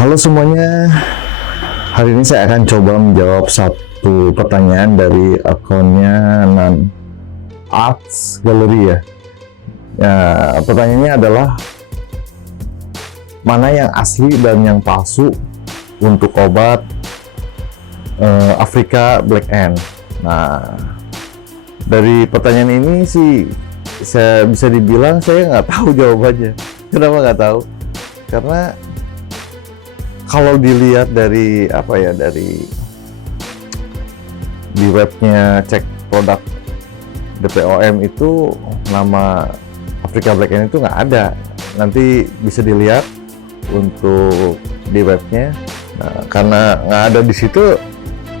Halo semuanya, hari ini saya akan coba menjawab satu pertanyaan dari akunnya Nan Arts Gallery ya. Pertanyaannya adalah mana yang asli dan yang palsu untuk obat Afrika Black Ant. Nah, dari pertanyaan ini sih saya bisa dibilang saya nggak tahu jawabannya. Kenapa nggak tahu? Karena kalau dilihat dari di webnya cek produk BPOM itu nama Afrika Black Ant itu nggak ada. Nanti bisa dilihat untuk di webnya. Nah, karena nggak ada di situ,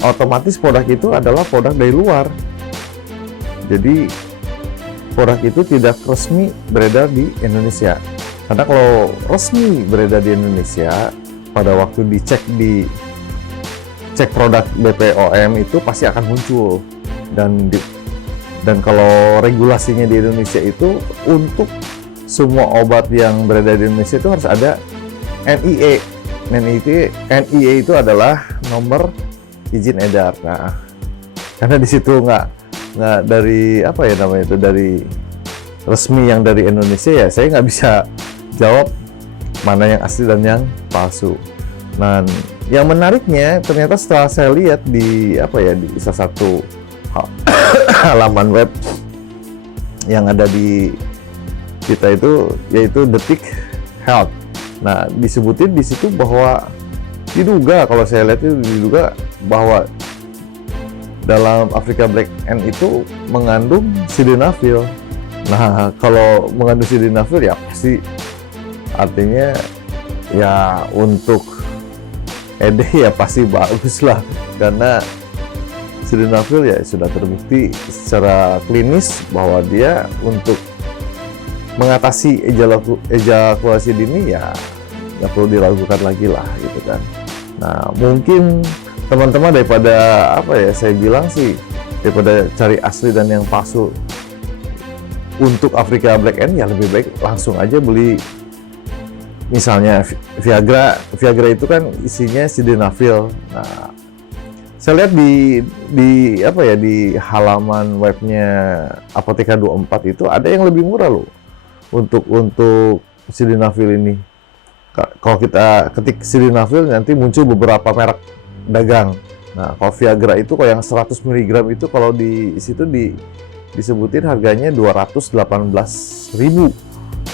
otomatis produk itu adalah produk dari luar. Jadi produk itu tidak resmi beredar di Indonesia. Karena kalau resmi beredar di Indonesia, pada waktu cek produk BPOM itu pasti akan muncul, dan kalau regulasinya di Indonesia itu untuk semua obat yang beredar di Indonesia itu harus ada NIE. NIE itu adalah nomor izin edar. Nah, karena di situ nggak dari dari resmi yang dari Indonesia, ya saya nggak bisa jawab mana yang asli dan yang palsu. Nah, yang menariknya ternyata setelah saya lihat di salah satu halaman web yang ada di kita itu, yaitu Detik Health. Nah, disebutin di situ bahwa kalau saya lihat itu diduga bahwa dalam Afrika Black Ant itu mengandung sildenafil. Nah, kalau mengandung sildenafil ya pasti artinya ya untuk ED ya pasti bagus lah, karena sildenafil ya sudah terbukti secara klinis bahwa dia untuk mengatasi ejakulasi dini ya nggak perlu diragukan lagi lah gitu kan. Nah, mungkin teman-teman daripada saya bilang sih, daripada cari asli dan yang palsu untuk Afrika Black Ant, ya lebih baik langsung aja beli. Misalnya Viagra itu kan isinya sildenafil. Nah, saya lihat di halaman webnya Apotheka 24 itu ada yang lebih murah loh untuk sildenafil ini. Kalau kita ketik sildenafil nanti muncul beberapa merek dagang. Nah, kalau Viagra itu kalau yang 100 mg itu kalau di situ disebutin harganya 218.000,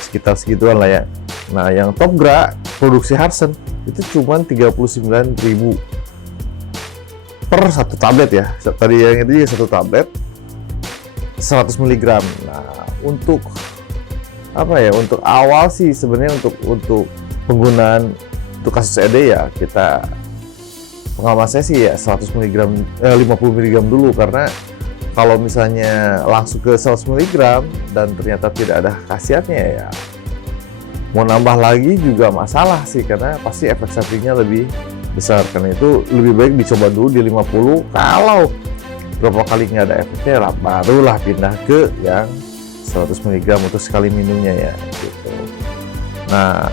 sekitar segituan lah ya. Nah, yang Topgra produksi Harsen itu cuma 39.000 per satu tablet ya. Tadi yang itu satu tablet 100 mg. Nah, untuk untuk awal sih sebenarnya untuk penggunaan untuk kasus ED ya kita pengawasannya sih ya 100 mg 50 mg dulu, karena kalau misalnya langsung ke 100 mg dan ternyata tidak ada khasiatnya, ya mau nambah lagi juga masalah sih, karena pasti efek sampingnya lebih besar. Karena itu lebih baik dicoba dulu di 50, kalau berapa kali nggak ada efeknya lah, barulah pindah ke yang 100 mg untuk sekali minumnya ya gitu. Nah,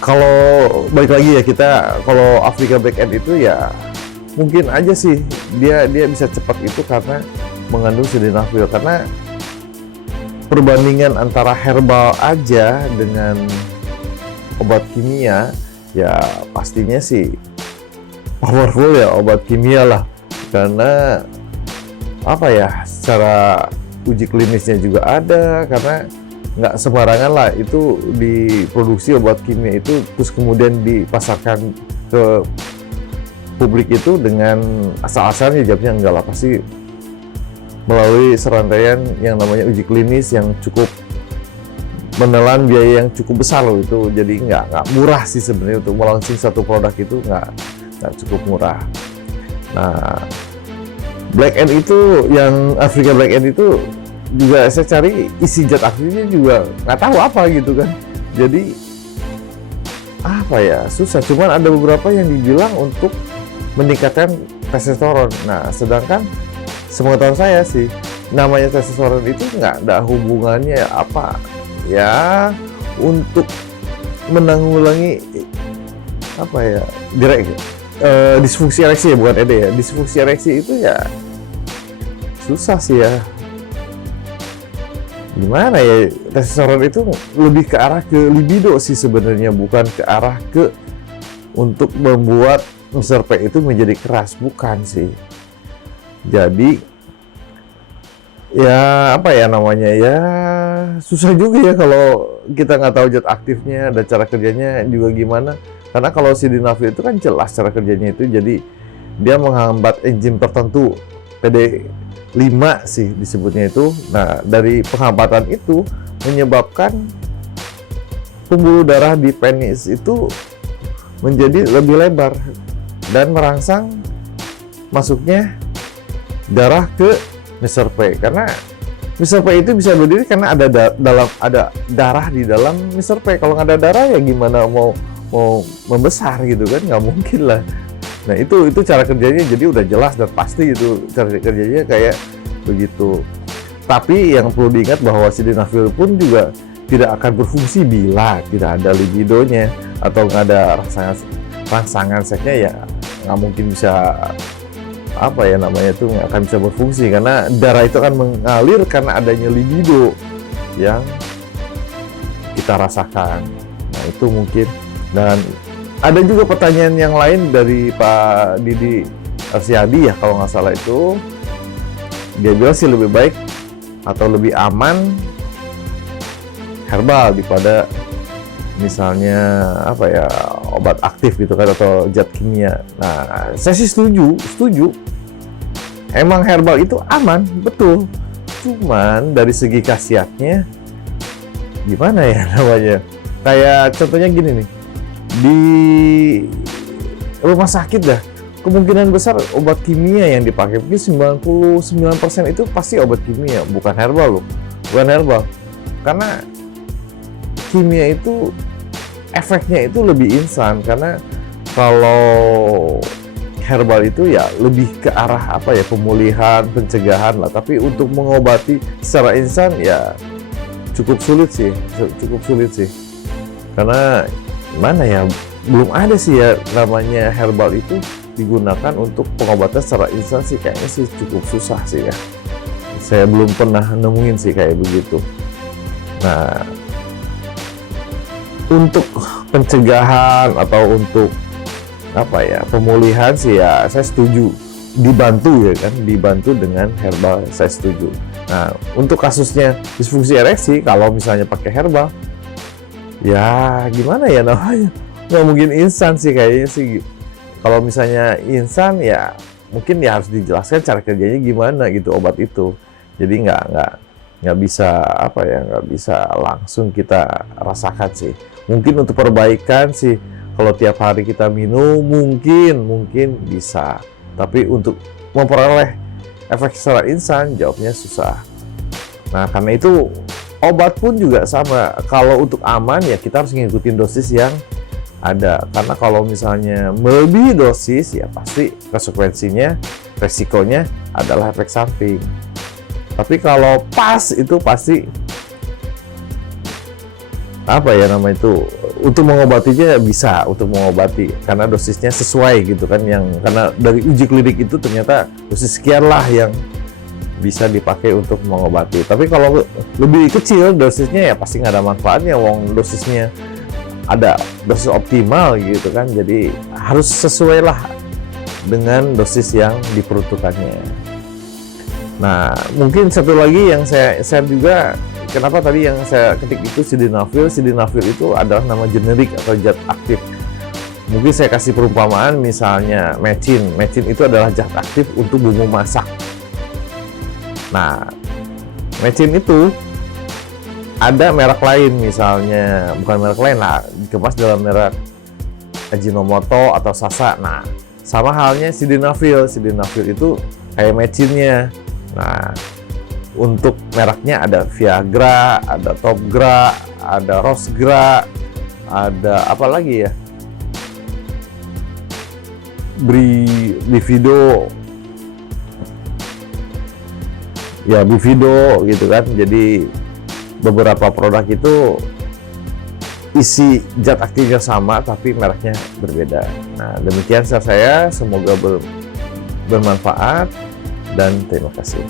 kalau balik lagi ya, kalau Afrika Black Ant itu ya mungkin aja sih dia bisa cepat itu karena mengandung sildenafil, karena perbandingan antara herbal aja dengan obat kimia ya pastinya sih powerful ya obat kimia lah, karena secara uji klinisnya juga ada, karena nggak sembarangan lah itu diproduksi obat kimia itu terus kemudian dipasarkan ke publik itu dengan asal-asalan. Jawabnya enggak lah, pasti melalui serangkaian yang namanya uji klinis yang cukup menelan biaya yang cukup besar loh itu. Jadi nggak murah sih sebenarnya untuk melaunching satu produk itu, nggak cukup murah. Nah, Black Ant itu, yang Afrika Black Ant itu juga saya cari isi zat aktifnya juga nggak tahu apa gitu kan. Jadi susah. Cuman ada beberapa yang dibilang untuk meningkatkan testosteron. Nah, sedangkan sepengetahuan saya sih namanya testosteron itu nggak ada hubungannya untuk menanggulangi apa ya, disfungsi ereksi ya, bukan ED ya. Disfungsi ereksi itu ya susah sih ya. Gimana ya, testosteron itu lebih ke arah ke libido sih sebenarnya, bukan ke arah ke untuk membuat Mr. P itu menjadi keras, bukan sih. Jadi ya apa ya namanya ya, susah juga ya kalau kita nggak tahu zat aktifnya dan cara kerjanya juga gimana. Karena kalau sildenafil itu kan jelas cara kerjanya itu, jadi dia menghambat enzim tertentu, PD5 sih disebutnya itu. Nah, dari penghambatan itu menyebabkan pembuluh darah di penis itu menjadi lebih lebar dan merangsang masuknya darah ke Mr. P. Karena Mr. P itu bisa berdiri karena ada darah di dalam Mr. P. Kalau nggak ada darah ya gimana mau membesar gitu kan, nggak mungkin lah. Nah itu cara kerjanya, jadi udah jelas dan pasti itu cara kerjanya kayak begitu. Tapi yang perlu diingat bahwa sildenafil pun juga tidak akan berfungsi bila tidak ada libidonya atau nggak ada rangsangan seksnya, ya nggak mungkin bisa apa ya namanya itu, nggak akan bisa berfungsi karena darah itu akan mengalir karena adanya libido yang kita rasakan. Nah itu mungkin. Dan ada juga pertanyaan yang lain dari Pak Didi Arsyadi ya kalau nggak salah itu, dia bilang sih lebih baik atau lebih aman herbal daripada misalnya apa ya, obat aktif gitu kan atau zat kimia. Nah saya sih setuju emang herbal itu aman, betul. Cuman dari segi khasiatnya gimana ya namanya, kayak contohnya gini nih, di rumah sakit dah kemungkinan besar obat kimia yang dipakai mungkin 99% itu pasti obat kimia, bukan herbal loh, bukan herbal. Karena kimia itu efeknya itu lebih instan, karena kalau herbal itu ya lebih ke arah apa ya, pemulihan, pencegahan lah. Tapi untuk mengobati secara instan ya cukup sulit sih. Karena mana ya, belum ada sih ya namanya herbal itu digunakan untuk pengobatan secara instan sih, kayaknya sih cukup susah sih ya. Saya belum pernah nemuin sih kayak begitu. Nah, untuk pencegahan atau untuk apa ya, pemulihan sih ya saya setuju, dibantu ya kan, dibantu dengan herbal saya setuju. Nah, untuk kasusnya disfungsi ereksi kalau misalnya pakai herbal ya gimana ya namanya, nggak mungkin instan sih kayaknya sih. Kalau misalnya instan ya mungkin ya harus dijelaskan cara kerjanya gimana gitu obat itu. Jadi nggak bisa apa ya, nggak bisa langsung kita rasakan sih. Mungkin untuk perbaikan sih kalau tiap hari kita minum mungkin bisa. Tapi untuk memperoleh efek secara instan jawabnya susah. Nah karena itu obat pun juga sama. Kalau untuk aman ya kita harus ngikutin dosis yang ada. Karena kalau misalnya melebihi dosis ya pasti konsekuensinya, resikonya adalah efek samping. Tapi kalau pas itu pasti apa ya namanya itu, untuk mengobatinya bisa untuk mengobati karena dosisnya sesuai gitu kan, yang karena dari uji klinik itu ternyata dosis sekian lah yang bisa dipakai untuk mengobati. Tapi kalau lebih kecil dosisnya ya pasti nggak ada manfaatnya, wong dosisnya ada dosis optimal gitu kan, jadi harus sesuai lah dengan dosis yang diperuntukannya. Nah mungkin satu lagi yang saya share juga, kenapa tadi yang saya ketik itu sildenafil itu adalah nama generik atau zat aktif. Mungkin saya kasih perumpamaan misalnya mecin itu adalah zat aktif untuk bumbu masak. Nah, mecin itu ada merek lain misalnya, bukan merek lain lah, dikemas dalam merek Ajinomoto atau Sasa. Nah, sama halnya sildenafil itu kayak mecinnya. Nah, untuk mereknya ada Viagra, ada Topgra, ada Rosgra, ada apa lagi ya? Bifido. Ya Bifido gitu kan. Jadi beberapa produk itu isi zat aktifnya sama tapi mereknya berbeda. Nah, demikian share saya, semoga bermanfaat dan terima kasih.